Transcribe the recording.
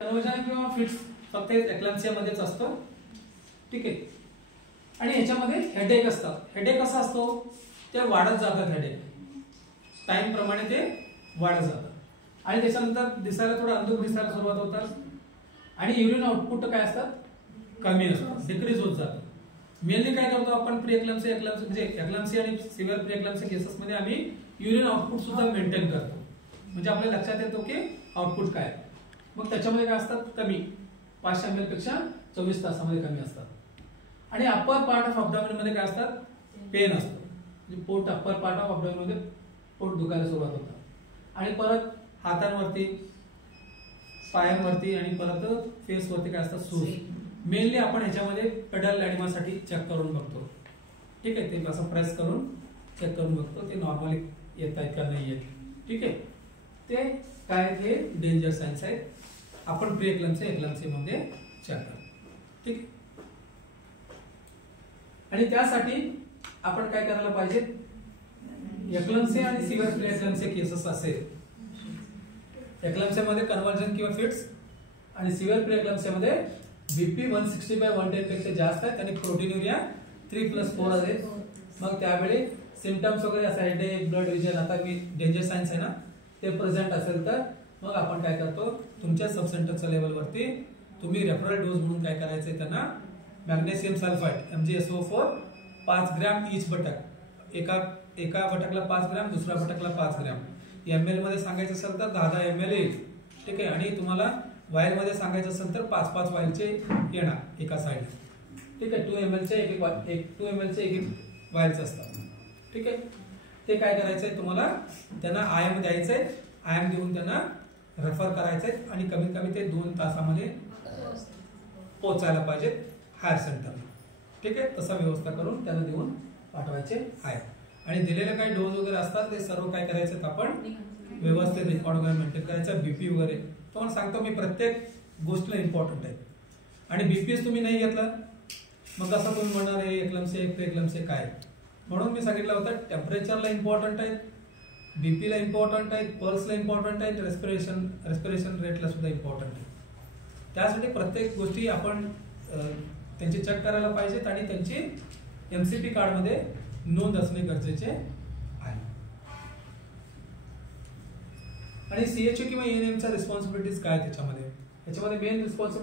Conversion किंवा fits फक्त एक्लॅम्सिया मध्येच असतो. ठीक आहे. आणि याच्यामध्ये हेडेक असतात. हेडेक कसा असतो, ते वाढत जातात. हेडेक टाइम प्रमाणे ते वाढत जातात आणि त्याच्यानंतर दिसायला थोडं अंधुक दिसायला सुरुवात होतात आणि युरिन आउटपुट काय असतात, कमी असतात, डिक्रीज होत जातं. मेनली काय करतो आपण, प्री एक्लॅम्सिया म्हणजे एक्लॅम्सिया आणि सिव्हिअर प्री एक्लॅम्सिया केसेस मध्ये आम्ही युरिन आउटपुट सुद्धा मेंटेन करतो. म्हणजे आपल्या लक्षात येतो की आउटपुट काय. मग त्याच्यामध्ये काय असतात, कमी 500 ml पेक्षा 24 तासामध्ये कमी असतात. आणि अप्पर पार्ट ऑफ अब्डोमेन मध्ये काय असतात, पेन असतं. म्हणजे पोट, अप्पर पार्ट ऑफ अब्डोमेन मध्ये पोट दुखायला सुरुवात होतं. आणि परत हातांवरती, पायांवरती आणि परत फेस वरती काय असतात, सूज. मेनली आपण ह्याच्यामध्ये पेडल लॅडिमासाठी चेक करून बघतो. ठीक आहे. ते असं प्रेस करून चेक करून बघतो, ते नॉर्मली येत आहेत का नाही येत. ठीक आहे. ते काय, हे डेंजर सायन्स आहे. आपण प्री एक्लॅम्सिया एक्लॅम्सिया मध्ये चेक करतो. ठीक. आणि त्यासाठी आपण काय करायला पाहिजे, एक्लॅम्सिया आणि सिव्हिअर प्री एक्लॅम्सिया केसेस असेल, एक्लॅम्सिया मध्ये कन्वर्जन किंवा फिट्स आणि सिव्हिअर प्री एक्लॅम्सिया मध्ये बीपी 160/110 पेक्षा जास्त आहे आणि प्रोटीनुरिया 3+4 आहे. मग त्यावेळी सिम्पटम्स वगैरे असं हेडेक, ब्लड विजन, आता मी डेंजर सायन्स आहे ना, ते प्रेझेंट असेल तर मग आपण काय करतो, तुमच्या सब सेंटरच्या लेवलवरती तुम्ही रेफरल डोस म्हणून काय करायचंय, त्यांना magnesium sulphide MgSO4 5 gram each बटक, एका बटकला 5 ग्रॅम, दुसऱ्या बटकला 5 ग्रॅम. ml मध्ये सांगायचं असेल तर 10 ml येईल. ठीक आहे. आणि तुम्हाला वायल मध्ये सांगायचं असेल तर 5 वायलचे येणार एका साइड. ठीक आहे. 2 ml चे एक वायल्स असतात. ठीक आहे. ते काय करायचंय, तुम्हाला त्यांना आयएम द्यायचंय. आयएम देऊन त्यांना रेफर करायचंय आणि कमीत कमी ते 2 तासामध्ये पोहोचायला पाहिजे हायर सेंटरला. ठीक आहे. तसा व्यवस्था करून त्यांना देऊन पाठवायचे आहे. आणि दिलेले काही डोस वगैरे असतात ते सर्व काय करायचे, आपण व्यवस्थित रेकॉर्ड वगैरे मेंटेन करायचं. बीपी वगैरे तुम्हाला सांगतो मी, प्रत्येक गोष्टीला इम्पॉर्टंट आहे. आणि बीपीएस तुम्ही नाही घेतला मग असं तुम्ही म्हणणार आहे एक्लॅम्सिया काय. म्हणून मी सांगितलं होतं, टेम्परेचरला इम्पॉर्टंट आहे, बीपीला इम्पॉर्टंट आहे, पल्सला इम्पॉर्टंट आहे, रेस्पिरेशन रेटला सुद्धा इम्पॉर्टंट आहे. त्यासाठी प्रत्येक गोष्टी आपण त्यांची चेक करायला पाहिजेत आणि त्यांची MCP कार्ड मध्ये नोंद असणे गरजेचे आहे. आणि CHO किंवा ENMच्या रिस्पॉन्सिबिलिटीज काय त्याच्यामध्ये मेन रिस्पॉन्सिबिलिटी